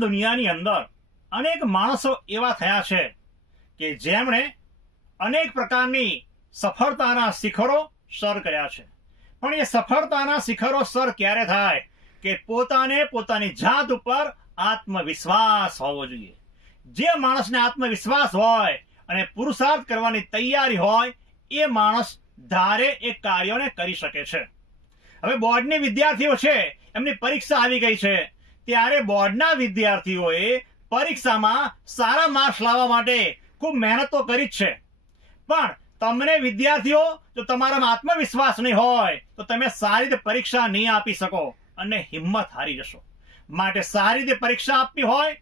દુનિયાની અંદર અનેક માણસો એવા થયા છે કે જેમણે અનેક પ્રકારની સફળતાના શિખરો સર કર્યા છે, પણ એ સફળતાના શિખરો સર ક્યારે થાય કે પોતાને પોતાની જાત ઉપર આત્મવિશ્વાસ હોવો જોઈએ. જે માણસને આત્મવિશ્વાસ હોય અને પુરુષાર્થ કરવાની તૈયારી હોય એ માણસ ધારે એ કાર્યોને કરી શકે છે. હવે બોર્ડની વિદ્યાર્થીઓ છે, એમની પરીક્ષા આવી ગઈ છે, ત્યારે બોર્ડના વિદ્યાર્થીઓએ પરીક્ષામાં સારા માર્ક્સ લાવવા માટે ખૂબ મહેનત તો કરી જ છે, પણ તમને વિદ્યાર્થીઓ જો તમારામાં આત્મવિશ્વાસ નહીં હોય તો તમે સારી રીતે પરીક્ષા નહીં આપી શકો અને હિંમત હારી જશો. માટે સારી રીતે પરીક્ષા આપવી હોય,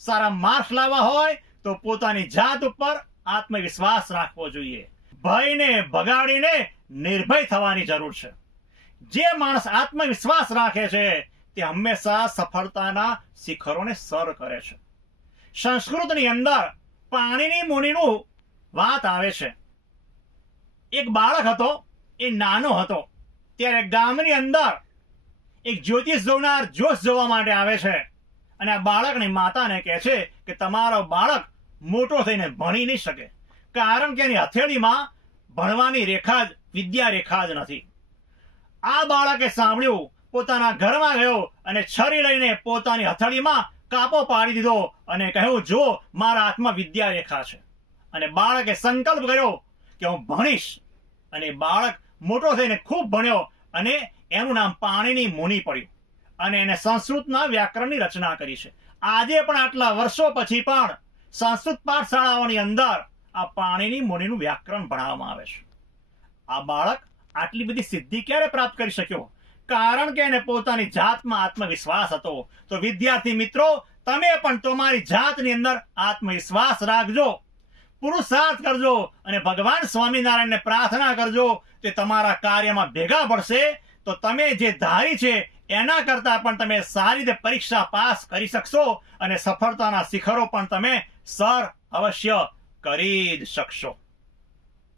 સારા માર્ક્સ લાવવા હોય તો પોતાની જાત ઉપર આત્મવિશ્વાસ રાખવો જોઈએ. ભયને ભગાડીને નિર્ભય થવાની જરૂર છે. જે માણસ આત્મવિશ્વાસ રાખે છે તે હંમેશા સફળતાના શિખરોને સર કરે છે. સંસ્કૃતની અંદર પાણીની મુનિનું વાત આવે છે. એક બાળક હતો, એ નાનો હતો, ત્યારે ગામની અંદર એક જ્યોતિષ જોનાર જોશ જોવા માટે આવે છે અને આ બાળકની માતાને કહે છે કે તમારો બાળક મોટો થઈને ભણી નહીં શકે, કારણ કે એની હથેળીમાં ભણવાની રેખા જ વિદ્યા રેખા જ નથી. આ બાળકે સાંભળ્યું, પોતાના ઘરમાં ગયો અને છરી લઈને પોતાની હથેળીમાં કાપો પાડી દીધો અને કહ્યું, જો મારા હાથમાં વિદ્યા રેખા છે. અને બાળકે સંકલ્પ કર્યો કે હું ભણીશ, અને બાળક મોટો થઈને ખૂબ ભણ્યો અને એનું નામ પાણીની મુનિ પડ્યું અને એને સંસ્કૃતના વ્યાકરણની રચના કરી છે. આજે પણ આટલા વર્ષો પછી પણ સંસ્કૃત પાઠશાળાઓની અંદર આ પાણીની મુનિનું વ્યાકરણ ભણાવવામાં આવે છે. આ બાળક આટલી બધી સિદ્ધિ ક્યારે પ્રાપ્ત કરી શક્યો? કારણ કે એને પોતાની જાતમાં આત્મવિશ્વાસ હતો. તો વિદ્યાર્થી મિત્રો, તમે પણ તમારી જાતની અંદર આત્મવિશ્વાસ રાખજો, પુરુષાર્થ કરજો અને ભગવાન સ્વામિનારાયણને પ્રાર્થના કરજો કે તમારા કાર્યમાં ભેગા પડશે તો તમે જે ધારી છે એના કરતા પણ તમે સારી રીતે પરીક્ષા પાસ કરી શકશો અને સફળતાના શિખરો પણ તમે સર અવશ્ય કરી જ શકશો.